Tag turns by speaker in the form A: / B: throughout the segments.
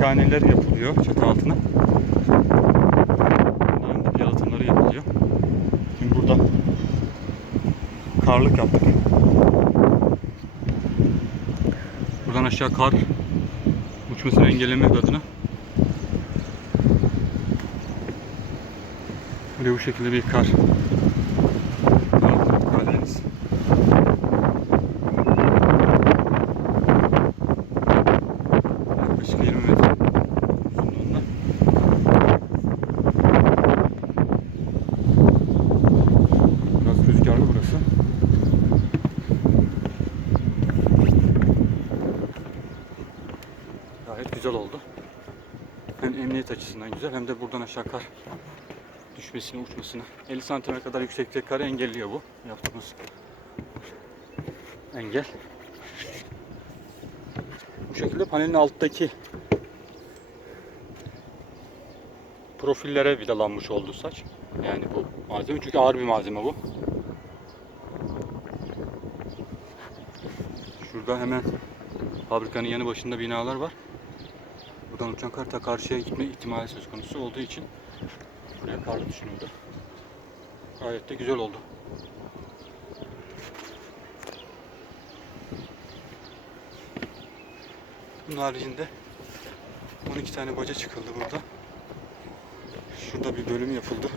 A: merdaneler yapılıyor çatı altına. Bunların dip yalıtımları yapılıyor. Şimdi burada karlık yaptık. Buradan aşağı kar uçmasını engellemek adına Böyle bu şekilde bir. Kar- güzel oldu. Hem emniyet açısından güzel hem de buradan aşağı kar düşmesini, uçmasını. 50 santime kadar yükseklik karı engelliyor bu yaptığımız engel. Bu şekilde panelin alttaki profillere vidalanmış oldu saç. Yani bu malzeme çünkü ağır bir malzeme bu. Şurada hemen fabrikanın yanı başında binalar var. Buradan uçan kar ta karşıya gitme ihtimali söz konusu olduğu için buraya kar düşünüldü. Gayet de güzel oldu. Bunun haricinde 12 tane baca çıkıldı burada. Şurada bir bölüm yapıldı.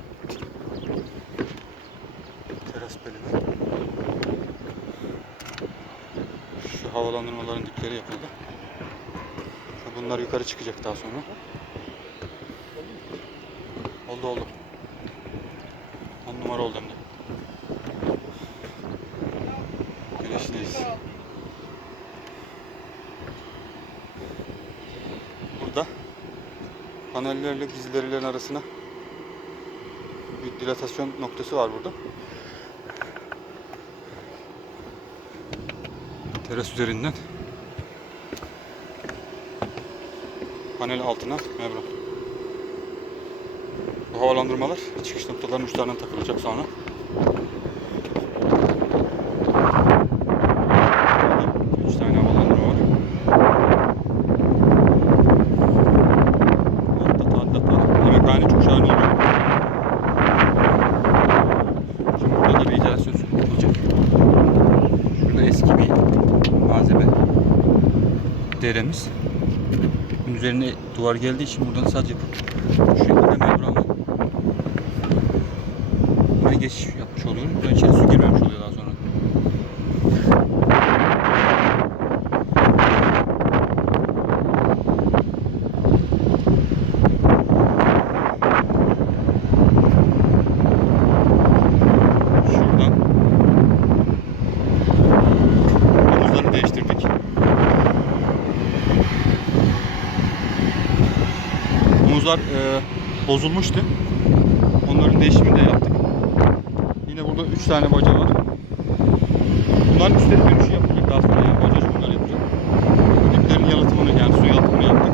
A: Teras bölümü. Şu havalandırmaların dipleri yapıldı. Bunlar yukarı çıkacak daha sonra. Oldu oldu. On numara oldu hem de. Güneşliyiz. Burada panellerle gizlerilerin arasına bir dilatasyon noktası var burada. Teras üzerinden panel altına membran. Bu havalandırmalar çıkış noktalarının uçlarına takılacak sonra. Deremiz. Üzerine duvar geldiği için buradan sadece bu şekilde membranla buraya geçiş yapmış oluyoruz. Buradan içeri su girmemiş oluyor daha sonra. Muzlar e, bozulmuştu. Onların değişimini de yaptık. Yine burada 3 tane baca var. Bunların üstleri dönüşü yapılacak daha sonra yani bacacı bunlar yapacak. Diplerin yalıtımını yani su yalıtımını yaptık.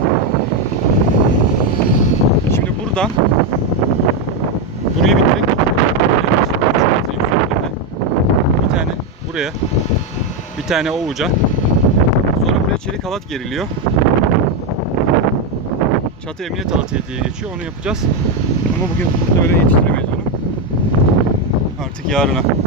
A: Şimdi buradan buraya bir direk yaklaşık 3 metre yüksekliğinde bir tane buraya bir tane o uca sonra buraya çelik halat geriliyor. Çatı emniyet halatı diye geçiyor. Onu yapacağız. Ama bugün muhtemelen yetiştiremeyiz onu. Artık yarına.